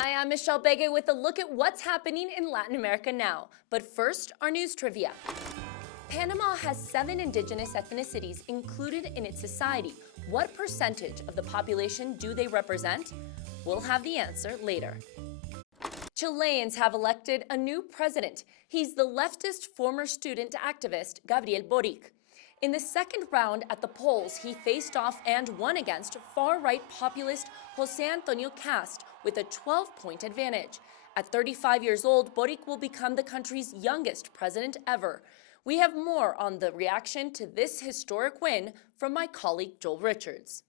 Hi, I'm Michelle Begue with a look at what's happening in Latin America now. But first, our news trivia. Panama has 7 indigenous ethnicities included in its society. What percentage of the population do they represent? We'll have the answer later. Chileans have elected a new president. He's the leftist former student activist Gabriel Boric. In the second round at the polls, he faced off and won against far-right populist José Antonio Cast with a 12-point advantage. At 35 years old, Boric will become the country's youngest president ever. We have more on the reaction to this historic win from my colleague Joel Richards.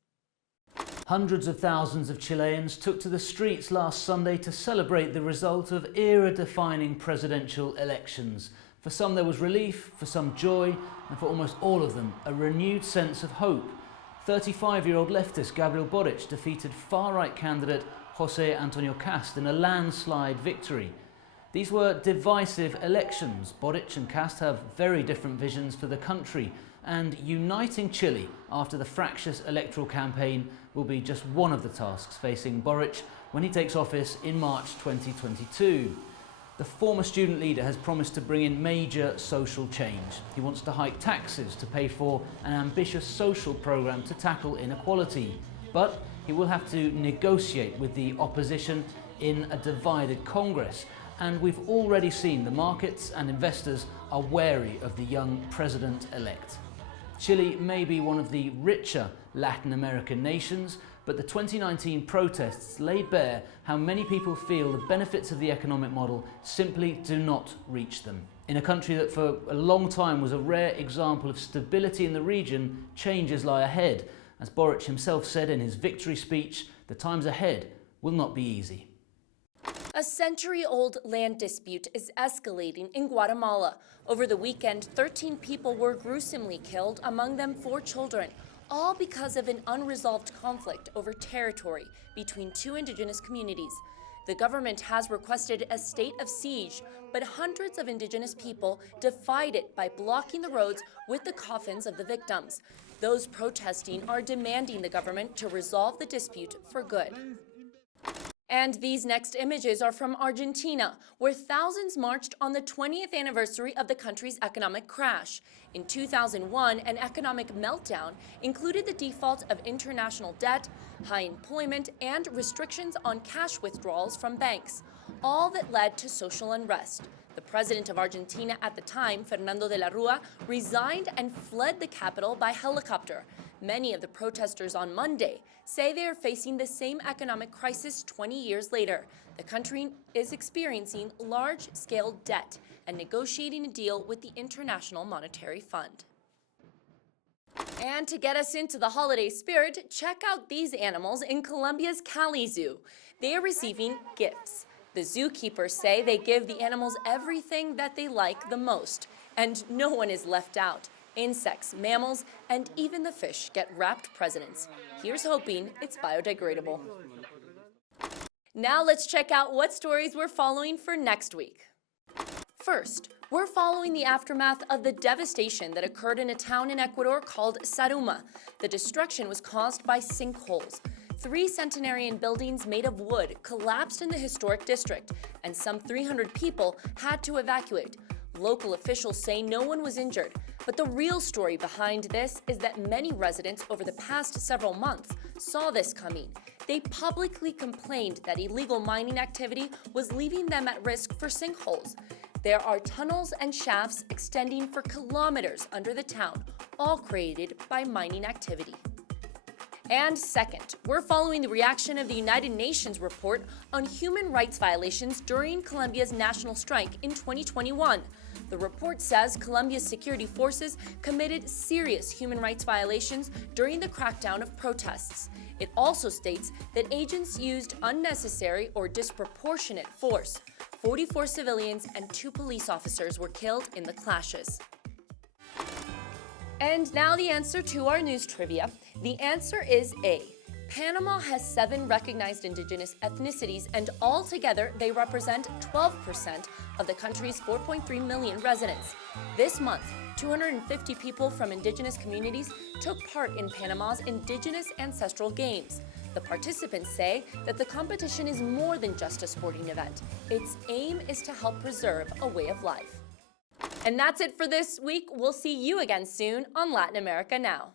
Hundreds of thousands of Chileans took to the streets last Sunday to celebrate the result of era-defining presidential elections. For some there was relief, for some joy, and for almost all of them a renewed sense of hope. 35-year-old leftist Gabriel Boric defeated far-right candidate José Antonio Cast in a landslide victory. These were divisive elections. Boric and Cast have very different visions for the country, and uniting Chile after the fractious electoral campaign will be just one of the tasks facing Boric when he takes office in March 2022. The former student leader has promised to bring in major social change. He wants to hike taxes to pay for an ambitious social program to tackle inequality. But he will have to negotiate with the opposition in a divided Congress. And we've already seen the markets and investors are wary of the young president-elect. Chile may be one of the richer Latin American nations, but the 2019 protests laid bare how many people feel the benefits of the economic model simply do not reach them. In a country that for a long time was a rare example of stability in the region, changes lie ahead. As Boric himself said in his victory speech, the times ahead will not be easy. A century-old land dispute is escalating in Guatemala. Over the weekend, 13 people were gruesomely killed, among them 4 children, all because of an unresolved conflict over territory between 2 indigenous communities. The government has requested a state of siege, but hundreds of indigenous people defied it by blocking the roads with the coffins of the victims. Those protesting are demanding the government to resolve the dispute for good. And these next images are from Argentina, where thousands marched on the 20th anniversary of the country's economic crash. In 2001, an economic meltdown included the default of international debt, high employment, and restrictions on cash withdrawals from banks, all that led to social unrest. The president of Argentina at the time, Fernando de la Rúa, resigned and fled the capital by helicopter. Many of the protesters on Monday say they are facing the same economic crisis 20 years later. The country is experiencing large-scale debt and negotiating a deal with the International Monetary Fund. And to get us into the holiday spirit, check out these animals in Colombia's Cali Zoo. They are receiving gifts. The zookeepers say they give the animals everything that they like the most, and no one is left out. Insects, mammals, and even the fish get wrapped presents. Here's hoping it's biodegradable. Now let's check out what stories we're following for next week. First, we're following the aftermath of the devastation that occurred in a town in Ecuador called Saruma. The destruction was caused by sinkholes. 3 centenarian buildings made of wood collapsed in the historic district, and some 300 people had to evacuate. Local officials say no one was injured, but the real story behind this is that many residents over the past several months saw this coming. They publicly complained that illegal mining activity was leaving them at risk for sinkholes. There are tunnels and shafts extending for kilometers under the town, all created by mining activity. And second, we're following the reaction of the United Nations report on human rights violations during Colombia's national strike in 2021. The report says Colombia's security forces committed serious human rights violations during the crackdown of protests. It also states that agents used unnecessary or disproportionate force. 44 civilians and 2 police officers were killed in the clashes. And now the answer to our news trivia. The answer is A. Panama has 7 recognized indigenous ethnicities, and altogether they represent 12% of the country's 4.3 million residents. This month, 250 people from indigenous communities took part in Panama's Indigenous Ancestral Games. The participants say that the competition is more than just a sporting event. Its aim is to help preserve a way of life. And that's it for this week. We'll see you again soon on Latin America Now.